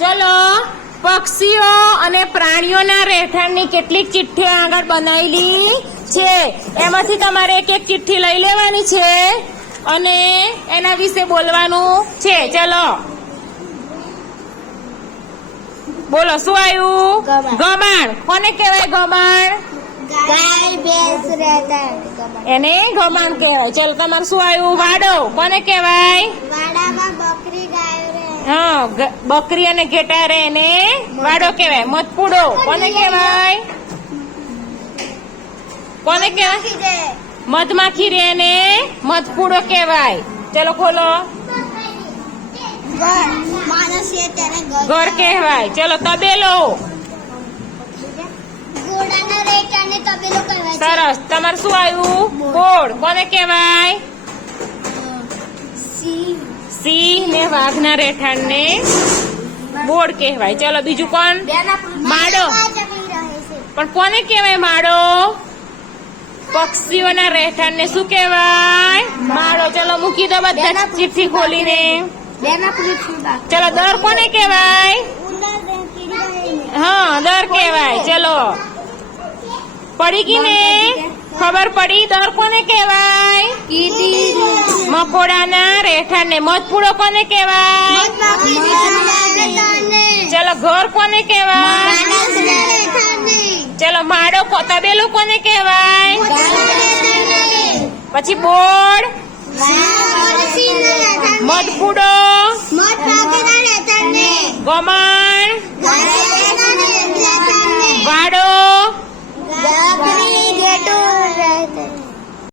ચલો પક્ષીઓ અને પ્રાણીઓના રહેઠાણની કેટલીક ચિઠ્ઠીઓ આગળ બનાવેલી છે. એમાંથી તમારે એક એક ચિઠ્ઠી લઈ લેવાની છે અને એના વિશે બોલવાનું છે. ચલો બોલો શું આવ્યું? ગમાણ. કોને કહેવાય ગમાણ? ગાય ભેંસ રહેતા એને ગમાણ કહેવાય. ચલો તમારે શું આવ્યું? વાડો. કોને કહેવાય? વાડામાં બકરી ગાયો રહે. હા બકરી અને ઘેટા રે એને વાડો કહેવાય. મધપૂડો કોને કહેવાય? કોને કહેવાય? મધમાખી રે એને મધપૂડો કહેવાય. ચલો ખોલો. માણસ છે તેને ઘર કહેવાય. ચલો તબેલો. ઘોડાના રહેઠાણને તબેલો કહેવાય છે. સરસ. તમારે શું આવ્યું? બોળ. કોને કહેવાય? સિંહ સિંહ ને વાઘના રહેઠાણને બોળ કહેવાય. ચલો બીજું કોણ? માડો. પણ કોને કહેવાય માડો? પક્ષીઓના રહેઠાણને શું કહેવાય? માડો. ચલો મૂકી દો બધા ચિઠ્ઠી ખોલીને. ચલો દર કોને કહેવાય? હા દર કહેવાય. ચલો પડી ગઈ ને? ખબર પડી? દર કોને કહેવાય? મકોડાના રહેઠાણને. મધપૂડો કોને કહેવાય? ચલો ઘર કોને કહેવાય? ચલો માડો. તબેલો કોને કહેવાય? પછી બોળ. મધપૂડો. ગમાણ. વાડો.